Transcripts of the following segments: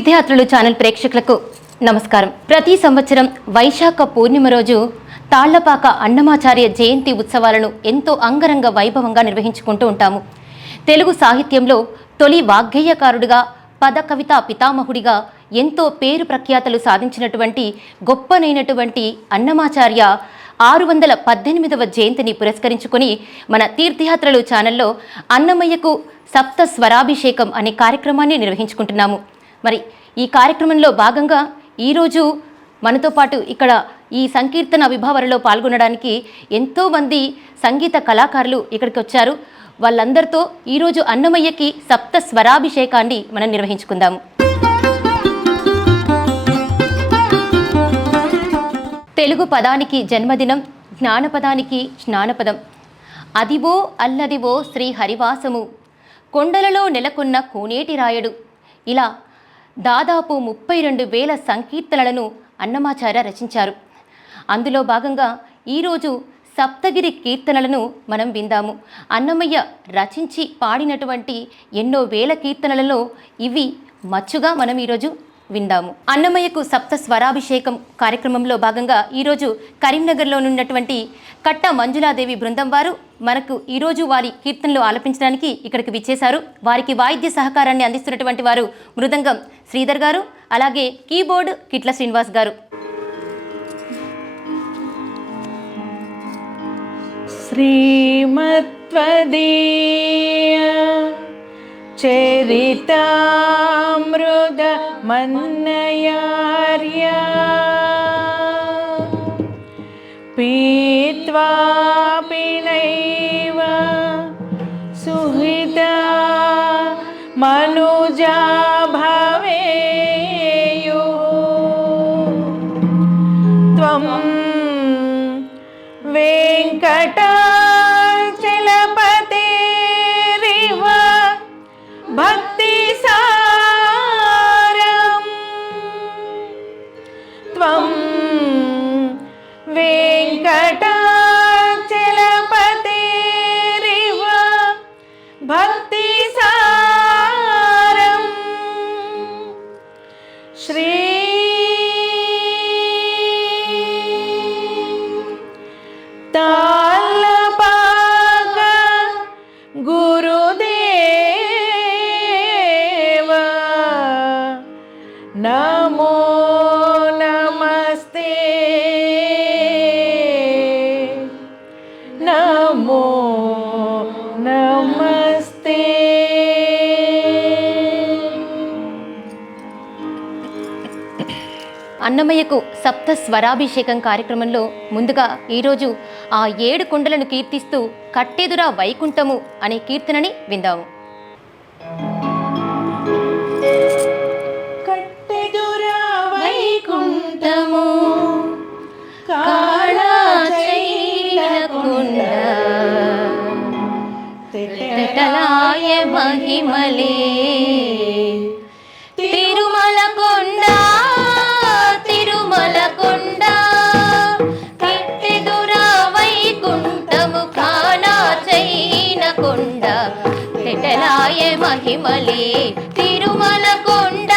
తీర్థయాత్రలు ఛానల్ ప్రేక్షకులకు నమస్కారం. ప్రతి సంవత్సరం వైశాఖ పూర్ణిమ రోజు తాళ్లపాక అన్నమాచార్య జయంతి ఉత్సవాలను ఎంతో అంగరంగ వైభవంగా నిర్వహించుకుంటూ ఉంటాము. తెలుగు సాహిత్యంలో తొలి వాగ్గేయకారుడిగా, పద కవితా పితామహుడిగా ఎంతో పేరు ప్రఖ్యాతలు సాధించినటువంటి గొప్పనైనటువంటి అన్నమాచార్య 618వ జయంతిని పురస్కరించుకొని మన తీర్థయాత్రలు ఛానల్లో అన్నమయ్యకు సప్త స్వరాభిషేకం అనే కార్యక్రమాన్ని నిర్వహించుకుంటున్నాము. మరి ఈ కార్యక్రమంలో భాగంగా ఈరోజు మనతో పాటు ఇక్కడ ఈ సంకీర్తన విభావరలో పాల్గొనడానికి ఎంతోమంది సంగీత కళాకారులు ఇక్కడికి వచ్చారు. వాళ్ళందరితో ఈరోజు అన్నమయ్యకి సప్త స్వరాభిషేకాన్ని మనం నిర్వహించుకుందాము. తెలుగు పదానికి జన్మదినం, జ్ఞానపదానికి స్నానపదం. అదివో అల్లదివో శ్రీ హరివాసము, కొండలలో నెలకొన్న కోనేటి రాయడు. ఇలా దాదాపు 32,000 సంకీర్తనలను అన్నమాచార్య రచించారు. అందులో భాగంగా ఈరోజు సప్తగిరి కీర్తనలను మనం విందాము. అన్నమయ్య రచించి పాడినటువంటి ఎన్నో వేల కీర్తనలలో ఇవి మచ్చుగా మనం ఈరోజు విందాము. అన్నమయ్యకు సప్త స్వరాభిషేకం కార్యక్రమంలో భాగంగా ఈరోజు కరీంనగర్లో ఉన్నటువంటి కట్ట మంజులాదేవి బృందం వారు మనకు ఈరోజు వారి కీర్తనలు ఆలపించడానికి ఇక్కడికి విచ్చేశారు. వారికి వాయిద్య సహకారాన్ని అందిస్తున్నటువంటి వారు మృదంగం శ్రీధర్ గారు, అలాగే కీబోర్డ్ కిట్ల శ్రీనివాస్ గారు. శ్రీమత్వదీయ చరితామృత మన్నయార్య పీత్వాపి నైవ సుహితా మనుజా భవేయు త్వం వెంకటాచలపతిరివ భక్తి సారం త్వం వెంకటాచలపతిరివ భక్తి సారం శ్రీ తాళ్లపాక గురుదేవ నమో నమస్తే నమో నమస్తే. అన్నమయ్యకు సప్త స్వరాభిషేకం కార్యక్రమంలో ముందుగా ఈరోజు ఆ 7 కొండలను కీర్తిస్తూ కట్టెదురా వైకుంఠము అనే కీర్తనని విందాము. కట్టెదురా వైకుంఠము కాళాచైలకుండ తెటలాయ మహిమలే తిరుమల కొండ తిరుమల కొండ కట్టెదురా వైకుంఠము కాళాచైన కొండ తెటలాయ మహిమలే తిరుమల కొండ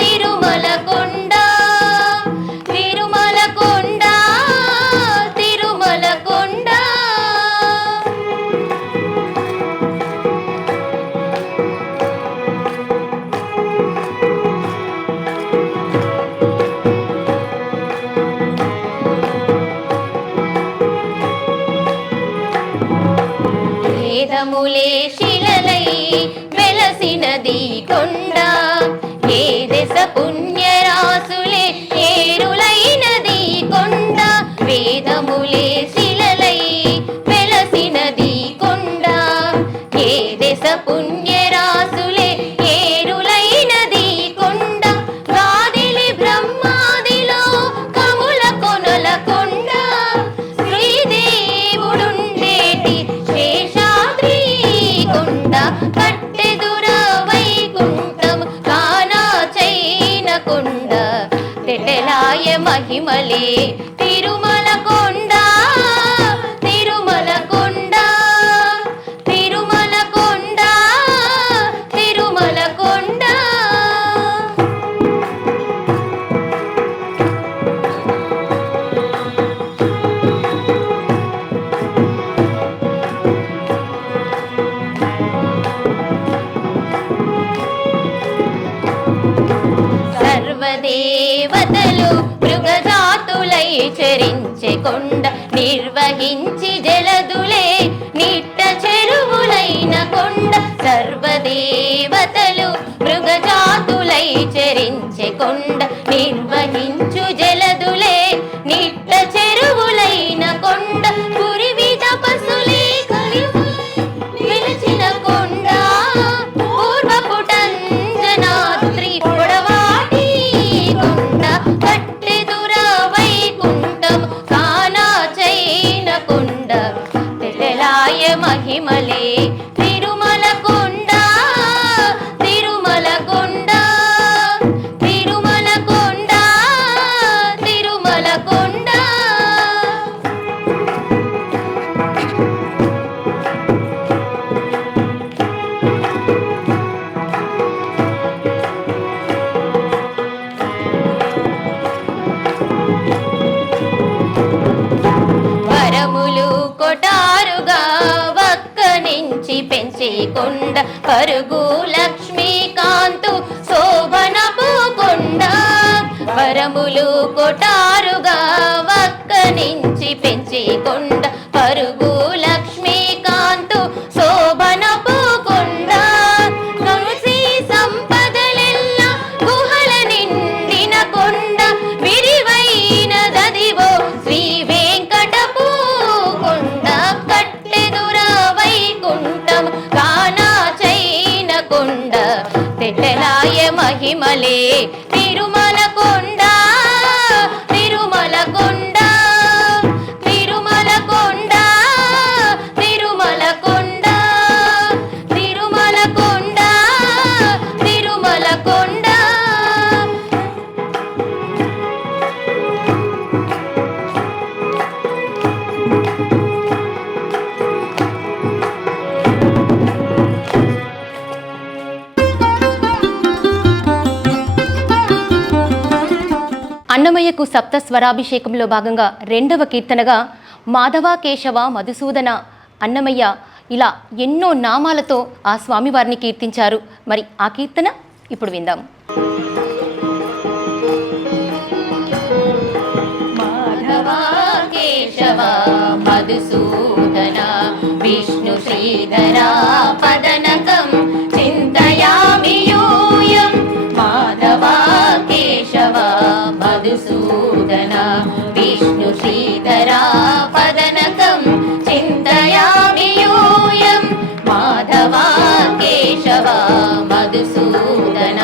తిరుమల కొండ తిరుమల కొండ తిరుమల కొండ. వేదములే శిలలై వెలసినది కొండ, ఏ దశ పుణ్యరాసులే ఏరులైనది కొండ. వేదములే శిలలై వెలసినది కొండ, ఏ దశ పుణ్యరాసులే ఏరులైనది కొండ. గాదిలి బ్రహ్మాదిలో కముల కొనల కొండ, శ్రీదేవుడుండేటి శేషాద్రి కొండ. కట్టెదురా వైకుంఠము కాళాచైన కొండ తెటలాయ మహిమలే తిరుమల కొండ తిరుమల కొండ తిరుమల కొండ తిరుమల కొండ. సర్వదేవతలు మృగజాతులై చరించే కొండ నిర్వహించి జలదులే నిట్ట చెరువులైన కొండ సర్వదేవతలు మృగజాతులై చరించే కొండ నిర్వహించు జలదులే నిట్ట చెరువులైన కొండ పురివి తపస్సులే వెలచిన కొండ పూర్వపుటంజనాద్రి పొడవాటి కొండ కట్టెదుర వైకుంఠం కానా చైన కొండ తెలలాయ మహిమలే తిరుమల కొండ తిరుమల కొండ తిరుమల కొండ తిరుమల కొండ. వరములు కొటారుగా వక్క నుంచి పెంచి కొండ పరుగు లక్ష్మీకాంతు శోభనపు కొండ వరములు కొటారుగా వక్క నుంచి పెంచి కొండ పరుగు లక్ష్మీకాంతు శోభనపు కొండ తులసి సంపదలెల్ల గుహల నిండిన కొండ విరివైన దదివో శ్రీ వెంకటపు కొండ కట్టెదుర వైకుంఠం కానా చైన కొండ తెటలాయ మహిమలే తిరుమల కొండ తిరుమల కొండ తిరుమల కొండ తిరుమల కొండ తిరుమల కొండ తిరుమల కొండ. అన్నమయ్యకు సప్త స్వరాభిషేకంలో భాగంగా రెండవ కీర్తనగా మాధవ కేశవ మధుసూదన అన్నమయ్య ఇలా ఎన్నో నామాలతో ఆ స్వామివారిని కీర్తించారు. మరి ఆ కీర్తన ఇప్పుడు విందాం. మాధవ కేశవ మధుసూదన విష్ణు శ్రీధర పదనకం చింతయామి యూయం మాధవ కేశవ మధుసూదన విష్ణు శ్రీధర పదనకం చింతయామి యూయం మాధవ కేశవ మధుసూదన.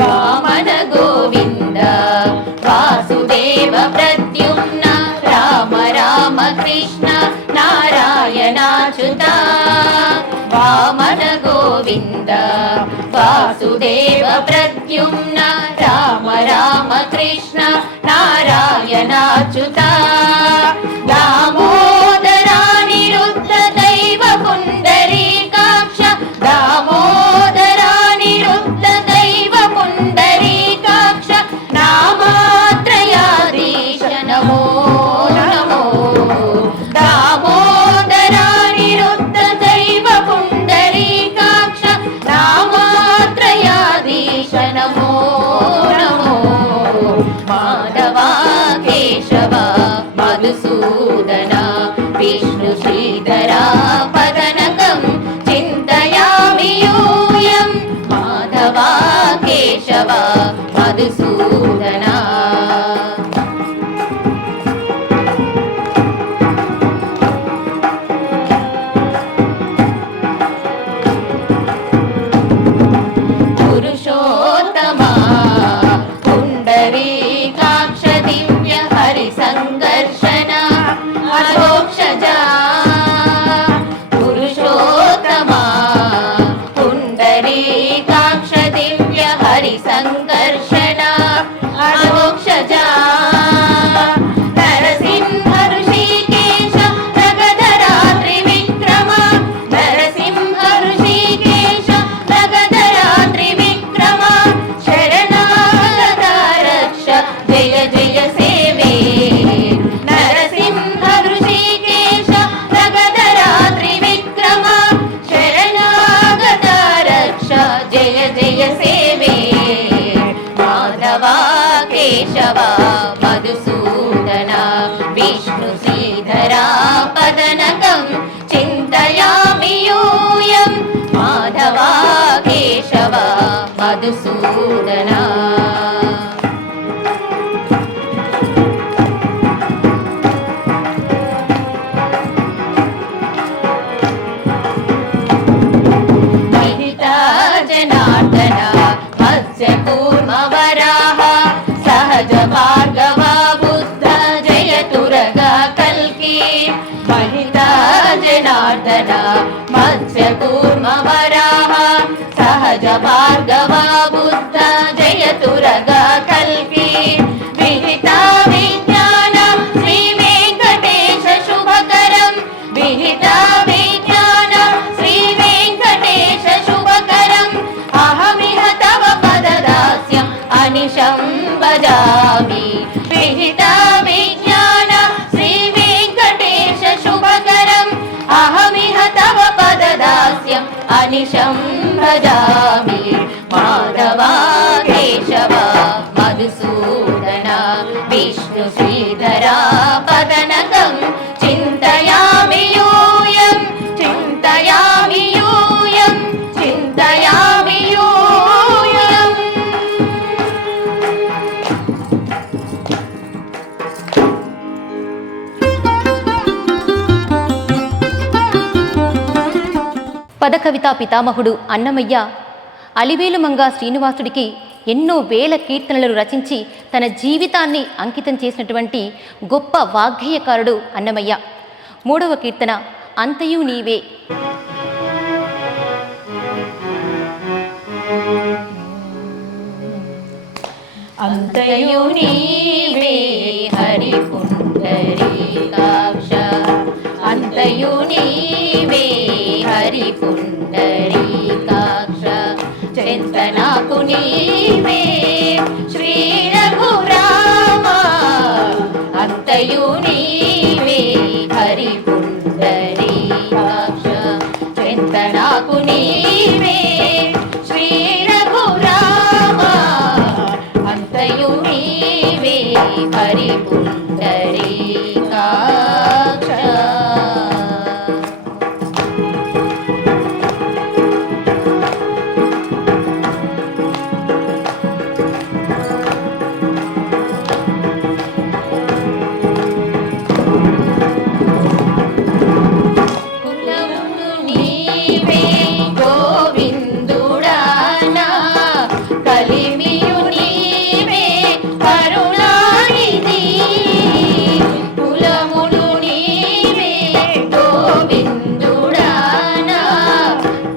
వామన గోవింద వాసుదేవ ప్రద్యుమ్న రామ రామ కృష్ణ నారాయణాచ్యుత వామన గోవింద వాసుదేవ ప్రద్యుమ్న రామ రామ కృష్ణ నారాయణాచ్యుత దామోదరా నిరుద్ధ దైవ పుండరీకాక్ష దామోదరా నిరుద్ధ దైవ పుండరీకాక్ష నామాత్రయాధీశ నమో నమో దామోదరా నిరుద్ధ దైవ పుండరీకాక్ష నామాత్రయాధీశ నమో నమో మాధవ కేశవ మధుసూదన విష్ణు శ్రీధర పదనకం చింతయామి యూయం మాధవ కేశవ మధుసూదన. పురుషోత్తమా పుండరీకాక్ష దివ్య హరి సంకర్షణ అధోక్షజా పురుషోత్తమా పుండరీకాక్ష దివ్య హరి సంకర్షణ అధోక్షజా నరసింహ ఋషికేశ నగధరా త్రివిక్రమ నరసింహ ఋషికేశ నగధరా త్రివిక్రమ శరణాగత రక్ష జయ జయ సేవే నరసింహ మధుసూదనా. జనార్దన మత్స్యకూర్మ వరాహ సహజ భార్గవ బుద్ధ జయతురగా కల్కి. మహిత జనార్దన మత్స్యకూర్మ వరాహ సహజ భార్గవ బుద్ధ జయతురగా కల్కి. విహిత విజ్ఞాన శ్రీ వెంకటేశ శుభకరం. విహిత విజ్ఞాన శ్రీ వెంకటేశ శుభకరం. అహమిహ తవ పదదాస్యం అనిశం భజామి. విహిత విజ్ఞాన శ్రీ వెంకటేశ శుభకరం. అహమిహ తవ పదదాస్యం అనిశం భజామి. మాధవ కేశవ మధుసూదన విష్ణు శ్రీధరా పదనకం చింతయామి యూయం. చింతయామి యూయం. చింతయామి యూయం. పదకవితా పితామహుడు అన్నమయ్య అలివేలుమంగ శ్రీనివాసుడికి ఎన్నో వేల కీర్తనలు రచించి తన జీవితాన్ని అంకితం చేసినటువంటి గొప్ప వాగ్గేయకారుడు అన్నమయ్య. 3వ కీర్తన అంతయు నీవే. అంతయు నీవే హరి పుండరీకాక్ష. అంతయు నీవే హరి పుండరీకాక్ష. చింతనాకు నీవే శ్రీ రఘురామ. అంతయు నీవే హరి పుండరీకాక్ష. చింతనాకు నీవే శ్రీ రఘురామ. అంతయు నీవే హరి పుండరీకాక్ష. కులమును నీవే గోవిందుడానా. కలిమియు నీవే కరుణానిధి. కులమును నీవే గోవిందుడానా.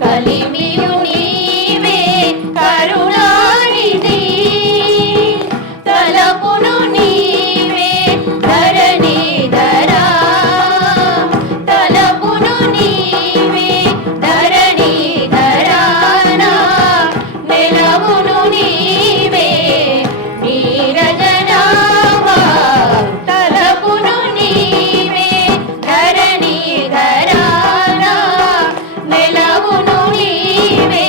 కలిమియు నీవే కరుణానిధి. తలపును నీవే ధరణీధరా. తలపును నీవే ధరణీధరానా. నెలవును నీవే నీరజనాభా. తలపును నీవే ధరణీధరానా. నెలవును నీవే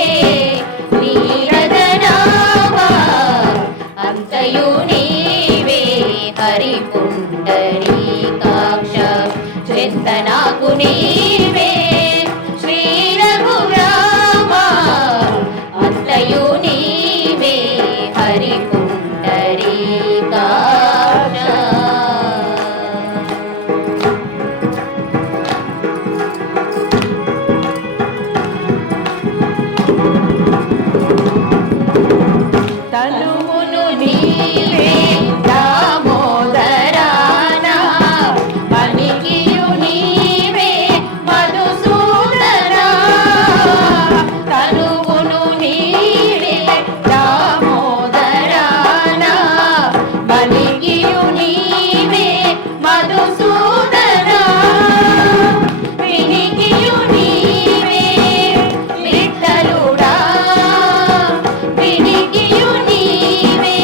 నీరజనాభా. అంతయు నీవే హరి పుండరీకాక్ష. చింతనాకు నీవే శ్రీ రఘురామ. అంతయు నీవే హరి పుండరీకాక్ష. తనువును నీవే దామోదరానా. పనికియు నీవే మధుసూదనా. తనువును నీవే దామోదరానా. పనికియు నీవే మధుసూదనా. వినికియు నీవే విఠలుడా. వినికియు నీవే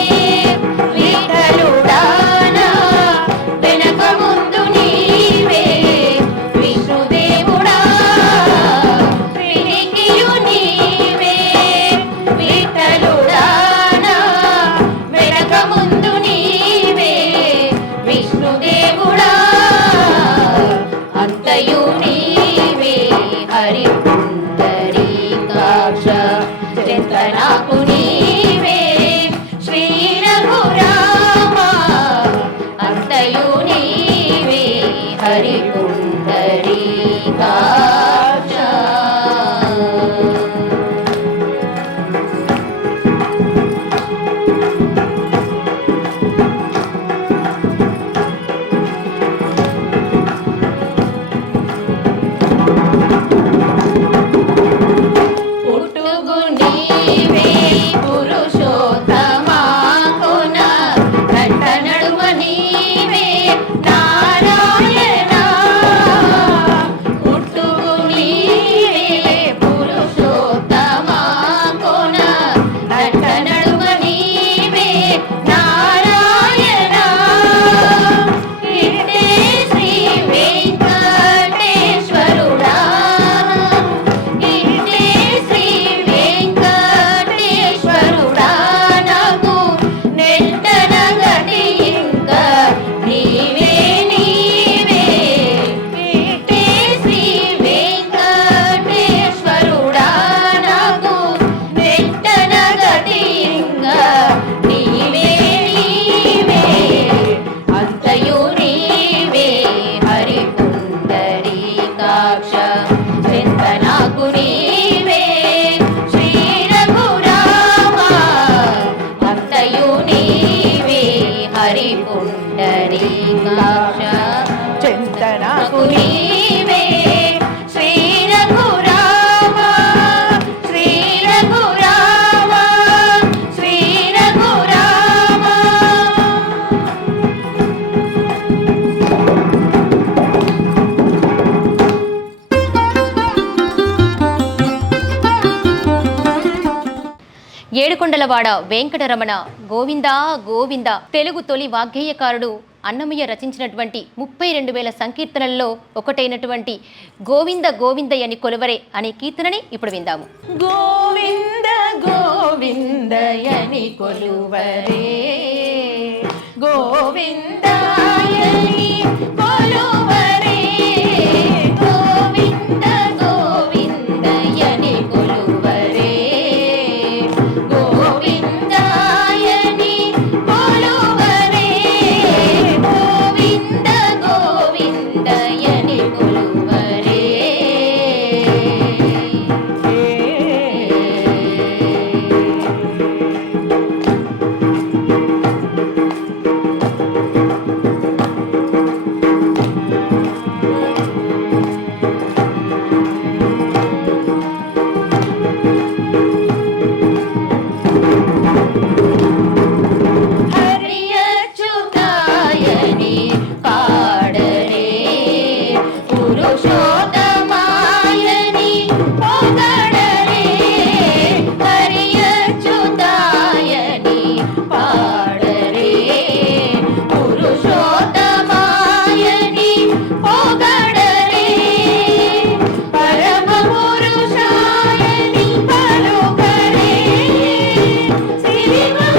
వేములవాడ వెంకటరమణ గోవిందా గోవింద. తెలుగు తొలి వాగ్గేయకారుడు అన్నమయ్య రచించినటువంటి 32,000 సంకీర్తనల్లో ఒకటైనటువంటి గోవింద గోవిందయ్యని కొలువరే అనే కీర్తనని ఇప్పుడు విందాము. గోవింద గోవిందయని కొలువరే గోవిందయని కొలువరే గోవింద గోవిందయని కొలువరే గోవిందయని కొలువరే గోవింద గోవిందయని కొలువరే. హరియచ్యుతాయని పాడరే పురుషోత్తమాయని పొగడరే హరియచ్యుతాయని పాడరే పురుషోత్తమాయని పొగడరే పరమ పురుషాయని పలుకరే శ్రీనివాస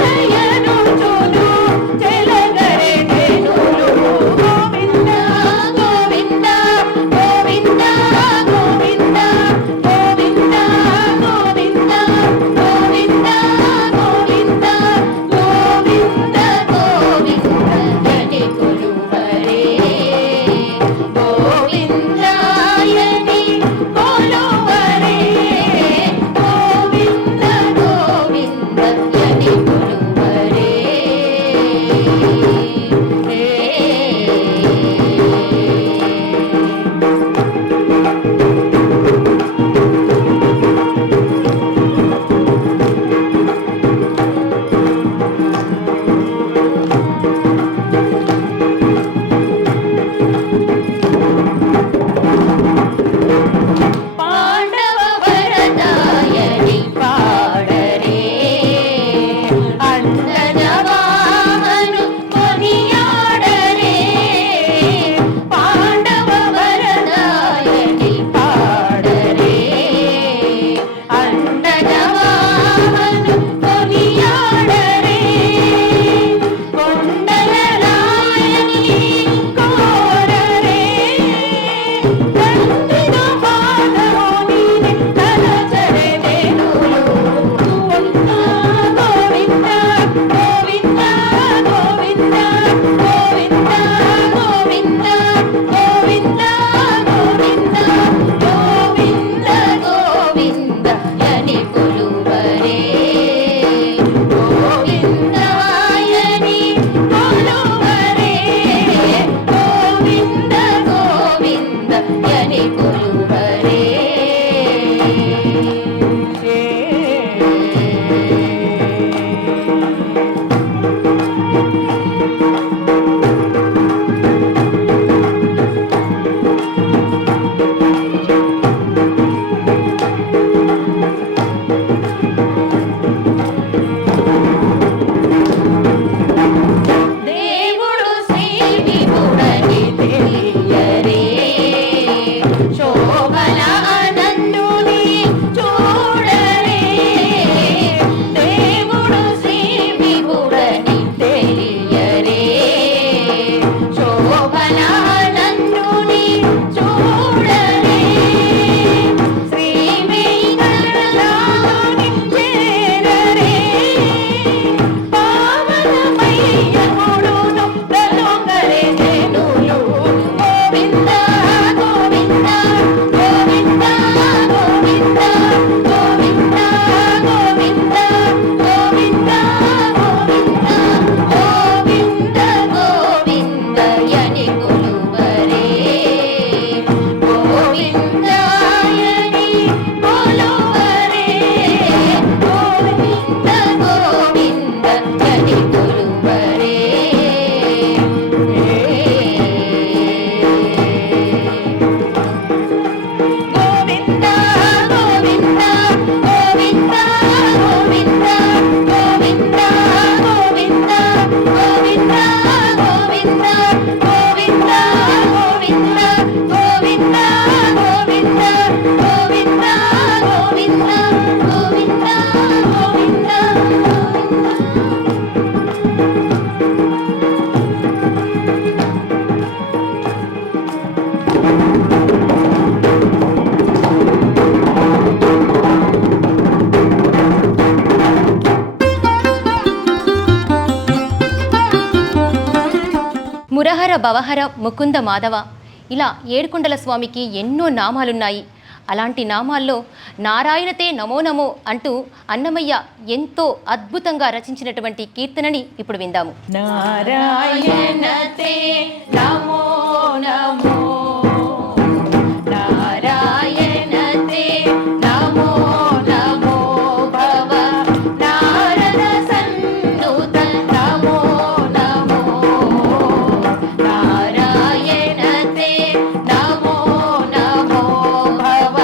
హరహర భవహర ముకుంద మాధవ, ఇలా ఏడుకొండల స్వామికి ఎన్నో నామాలున్నాయి. అలాంటి నామాల్లో నారాయణతే నమో నమో అంటూ అన్నమయ్య ఎంతో అద్భుతంగా రచించినటువంటి కీర్తనని ఇప్పుడు విందాము. నారాయణతే నమో నమో, నారాయణతే నమో నమో భవ నారద సన్నుత నమో నమో, నారాయణతే నమో నమో భవ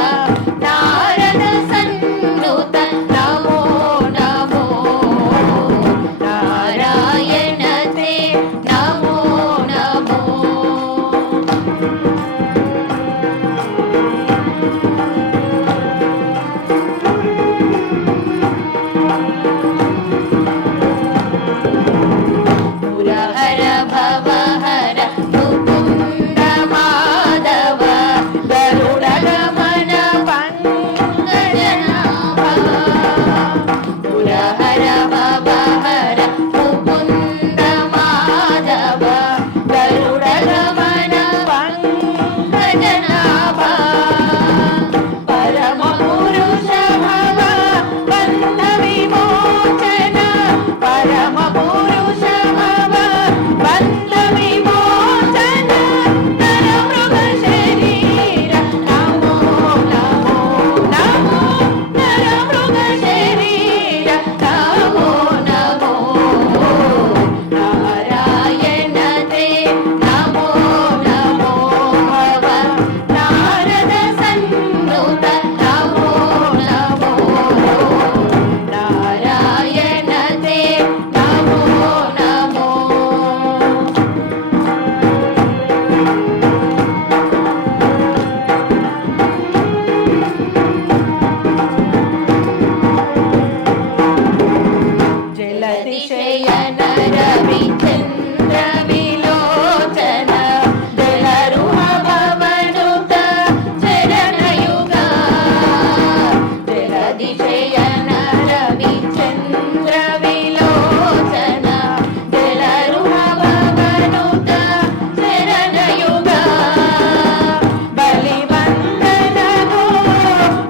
నారద సన్నుత నమో నమో, నారాయణతే నమో నమో. పురహర భవహర ముకుంద మాధవ గరుడ గమన పంకజనాభ, పురహర భవహర ముకుంద మాధవ గరుడ గమన పంకజనాభ, పరమ పురుష భవ బంధ విమోచన, పరమ పురుష భవ బంధ విమోచన, నర మృగ శరీర నమో నమో నమో, నర మృగ శరీర నమో నమో, నారాయణతే నమో నమో భవ నారద సన్నుత నమో నమో, నారాయణతే నమో నమో. జలతిశయన రవి చంద్ర విలోచన, జలరుహ భవనుత చరణయుగా, జలతిశయన రవి చంద్ర విలోచన, జలరుహ భవనుత చరణయుగా, బలివందనగో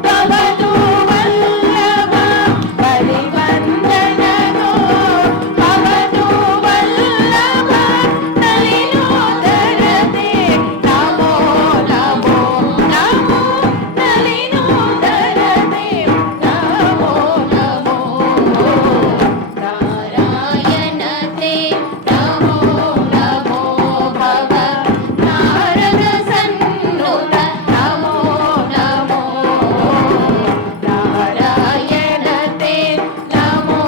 భవతు వల్లభ, బలివందనగో భవతు వల్లభ, నలినోదరతే నమో నమో నమో, నలినోదరతే నమో నమో, నారాయణతే నమో నమో భవ నారద సన్నుత నమో నమో, నారాయణతే నమో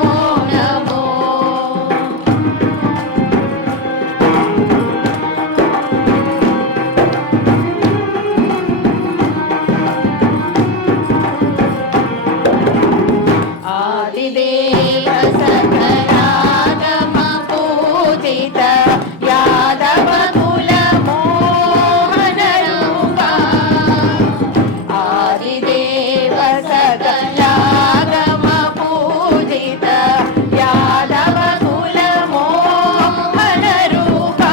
నమో. ఆదిదేవ సకలాగమ పూజిత యాదవ కుల మోహన రూపా, ఆదిదేవ సకలాగమ పూజిత యాదవ కుల మోహన రూపా,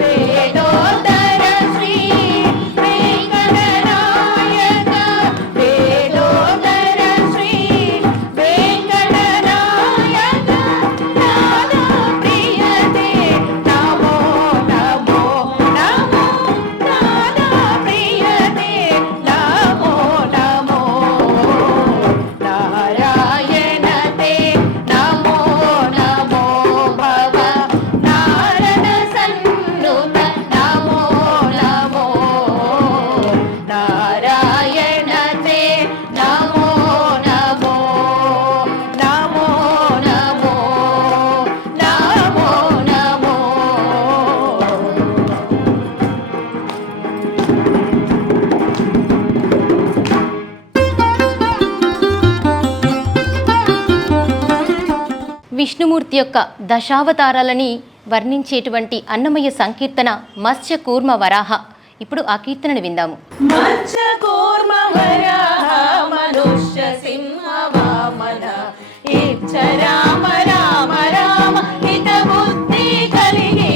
వేదోత్తర శ్రీ వెంకటనాయక, వేదోత్తర శ్రీ వెంకటనాయక, నాదా ప్రియతే నమో నమో నమో, నాదా ప్రియతే నమో నమో, నారాయణతే నమో నమో భవ నారద సన్నుత నమో నమో, నారాయణతే నమో నమో నమో నమో నమో నమో. విష్ణుమూర్తి యొక్క దశావతారాలని వర్ణించేటువంటి అన్నమయ్య సంకీర్తన మత్స్య కూర్మ వరాహ. ఇప్పుడు ఆ కీర్తనను విందాము. మత్స్య కూర్మ వరాహ మనుష్య సింహ వామన, ఇచ్చ రామ రామ రామ హిత బుద్ధి కలిగి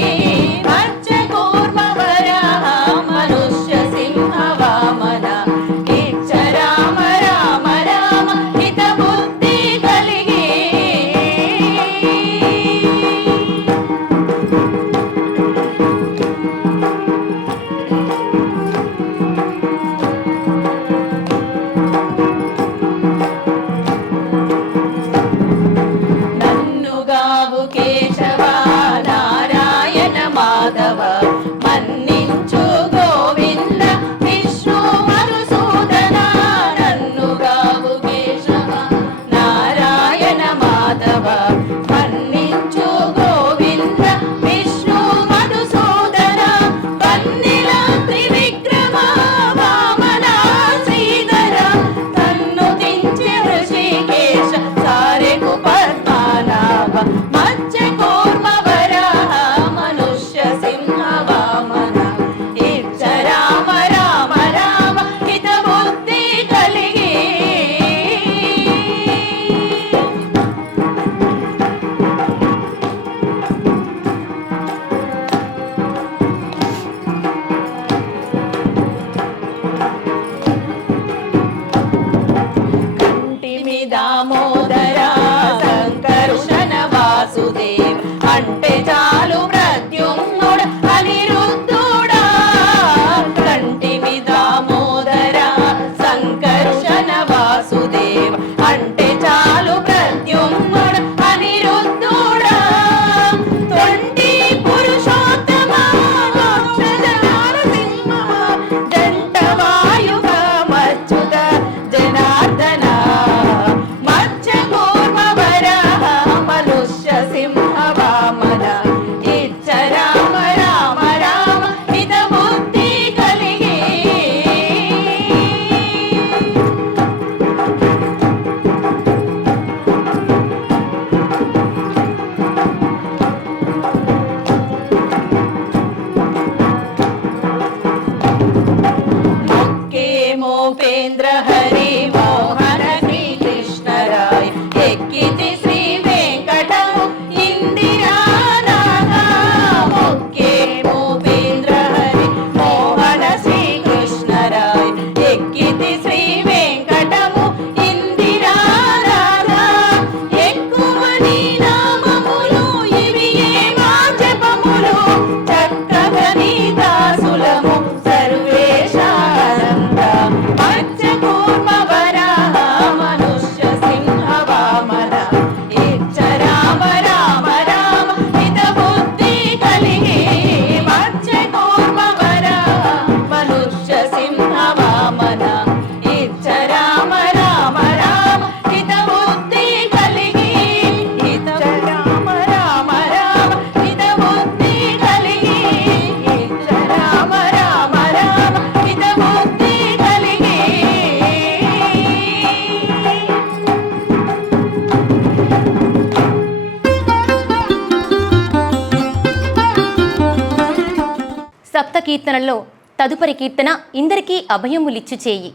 కీర్తనల్లో తదుపరి కీర్తన ఇందరికీ అభయములిచ్చు చేయి.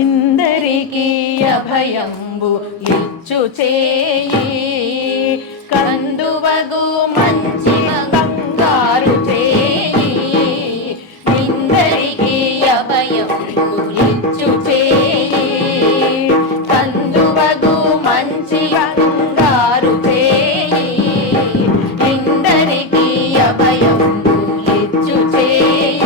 ఇందరికీ అభయంబు లిచ్చు చేయి, కందువగు మంచి బంగారు చేయి. ఇందరికీ అభయంబు లిచ్చు చేయి, కందువగు మంచి బంగారు చేయి. ఇందరికీ అభయంబు లిచ్చు చేయి.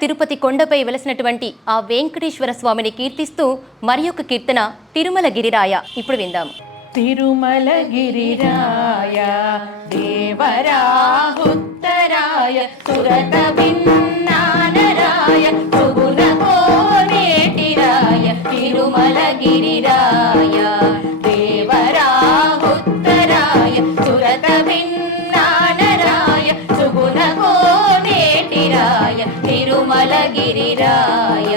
తిరుపతి కొండపై వెలసినటువంటి ఆ వెంకటేశ్వర స్వామిని కీర్తిస్తూ మరి ఒక కీర్తన తిరుమల గిరిరాయ ఇప్పుడు విందాం. తిరుమల గిరిరాయ దేవరాహుత్తరాయ సురత భిన్నానరాయ సుగుణ కోనేటిరాయ తిరుమల గిరిరాయ దేవరాహుత్తరాయ సురత భిన్నానరాయ సుగుణ కోనేటిరాయ తిరుమల గిరిరాయ.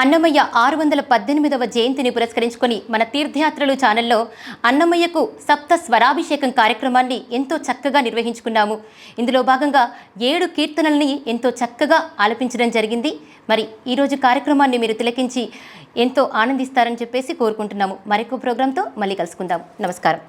అన్నమయ్య 618వ జయంతిని పురస్కరించుకొని మన తీర్థయాత్రలు ఛానల్లో అన్నమయ్యకు సప్త స్వరాభిషేకం కార్యక్రమాన్ని ఎంతో చక్కగా నిర్వహించుకున్నాము. ఇందులో భాగంగా 7 కీర్తనల్ని ఎంతో చక్కగా ఆలపించడం జరిగింది. మరి ఈరోజు కార్యక్రమాన్ని మీరు తిలకించి ఎంతో ఆనందిస్తారని చెప్పేసి కోరుకుంటున్నాము. మరొక ప్రోగ్రాంతో మళ్ళీ కలుసుకుందాం. నమస్కారం.